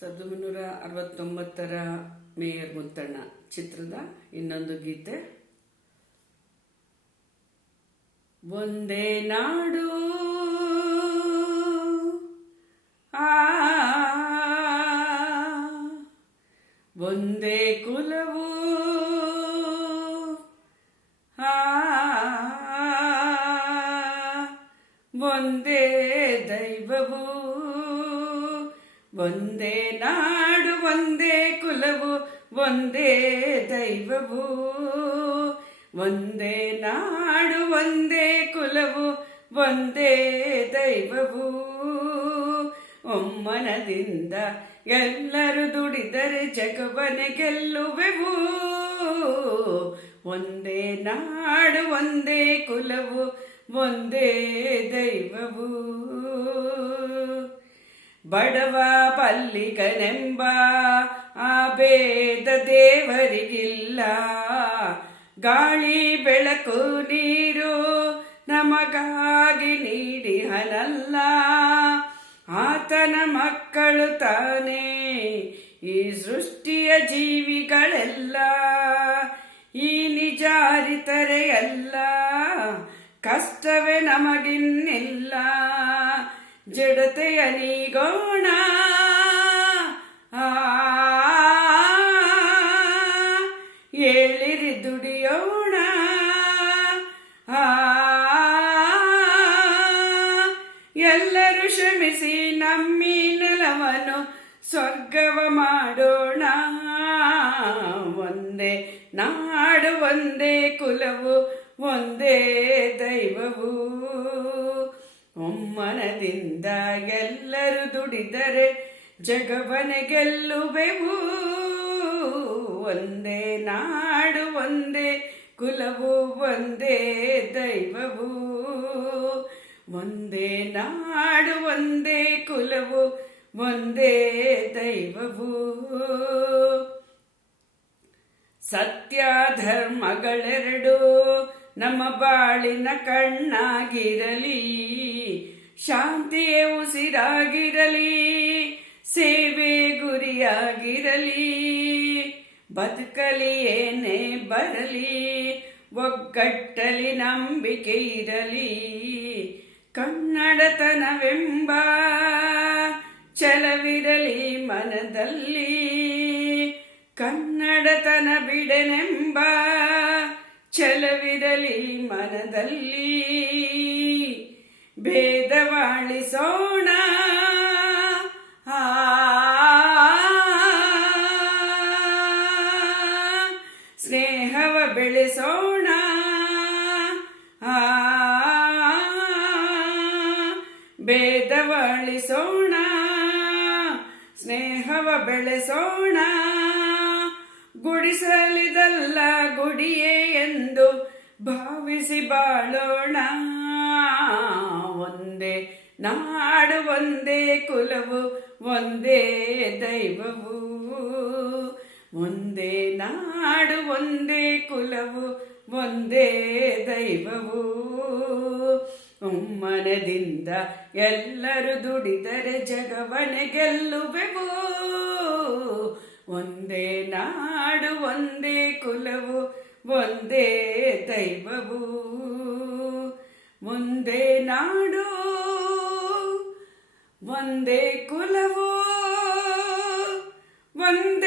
1969ರ mayor Muthanna ಚಿತ್ರದ ಇನ್ನೊಂದು ಗೀತೆ. ಒಂದೇ ನಾಡು ಒಂದೇ ಕುಲವು ಒಂದೇ ದೈವವು, ಒಂದೇ ನಾಡು ಒಂದೇ ಕುಲವು ಒಂದೇ ದೈವವು, ಒಂದೇ ನಾಡು ಒಂದೇ ಕುಲವು ಒಂದೇ ದೈವವು. ಒಮ್ಮನದಿಂದ ಎಲ್ಲರೂ ದುಡಿದರೆ ಜಗವನೆ ಗೆಲ್ಲುವೆವು. ಒಂದೇ ನಾಡು ಒಂದೇ ಕುಲವು ಒಂದೇ ದೈವವು. ಬಡವ ಬಲ್ಲಿಗನೆಂಬ ಆ ಭೇದ ದೇವರಿಗಿಲ್ಲ. ಗಾಳಿ ಬೆಳಕು ನೀರು ನಮಗಾಗಿ ನೀಡಿಹನಲ್ಲ. ಆತನ ಮಕ್ಕಳು ತಾನೇ ಈ ಸೃಷ್ಟಿಯ ಜೀವಿಗಳೆಲ್ಲ. ಈ ನಿಜ ಅರಿತರೆ ಎಲ್ಲ ಕಷ್ಟವೇ ನಮಗಿನ್ನಿಲ್ಲ. ಜಡತೆಯ ನೀಗೋಣ, ಏಳಿರಿ ದುಡಿಯೋಣ. ಎಲ್ಲರೂ ಶ್ರಮಿಸಿ ನಮ್ಮಿ ನೆಲವನ್ನು ಸ್ವರ್ಗವ ಮಾಡೋಣ. ಒಂದೇ ನಾಡು ಒಂದೇ ಕುಲವು ಒಂದೇ ದೈವವು. ಒಮ್ಮನದಿಂದ ಎಲ್ಲರೂ ದುಡಿದರೆ ಜಗವನೆ ಗೆಲ್ಲುವೆವು. ಒಂದೇ ನಾಡು ಒಂದೇ ಕುಲವು ಒಂದೇ ದೈವವು. ಒಂದೇ ನಾಡು ಒಂದೇ ಕುಲವು ಒಂದೇ ದೈವವು. ಸತ್ಯ ಧರ್ಮಗಳೆರಡು ನಮ್ಮ ಬಾಳಿನ ಕಣ್ಣಾಗಿರಲಿ. ಶಾಂತಿಯೇ ಉಸಿರಾಗಿರಲಿ, ಸೇವೆ ಗುರಿಯಾಗಿರಲಿ. ಬದುಕಲಿ ಏನೇ ಬರಲಿ, ಒಗ್ಗಟ್ಟಲಿ ನಂಬಿಕೆ ಇರಲಿ. ಕನ್ನಡತನವೆಂಬ ಛಲವಿರಲಿ ಮನದಲ್ಲಿ. ಕನ್ನಡತನ ಬಿಡೆನೆಂಬ ಛಲವಿರಲಿ ಮನದಲ್ಲಿ. ಭೇದವಾಳಿಸೋಣ, ಸ್ನೇಹವ ಬೆಳೆಸೋಣ. ಭೇದವಾಳಿಸೋಣ, ಸ್ನೇಹವ ಬೆಳೆಸೋಣ. ಗುಡಿಸಲಿದಲ್ಲ ಗುಡಿಯೇ ಎಂದು ಭಾವಿಸಿ ಬಾಳೋಣ. ಒಂದೇ ನಾಡು ಒಂದೇ ಕುಲವು ಒಂದೇ ದೈವವು. ಒಂದೇ ನಾಡು ಒಂದೇ ಕುಲವು ಒಂದೇ ದೈವವು. ಒಮ್ಮನದಿಂದ ಎಲ್ಲರೂ ದುಡಿದರೆ ಜಗವನೆ ಗೆಲ್ಲುವೆವು. ಒಂದೇ ನಾಡು ಒಂದೇ ಕುಲವು ಒಂದೇ ದೈವವು. ಒಂದೇ ನಾಡು ಒಂದೇ ಕುಲವು ಒಂದೇ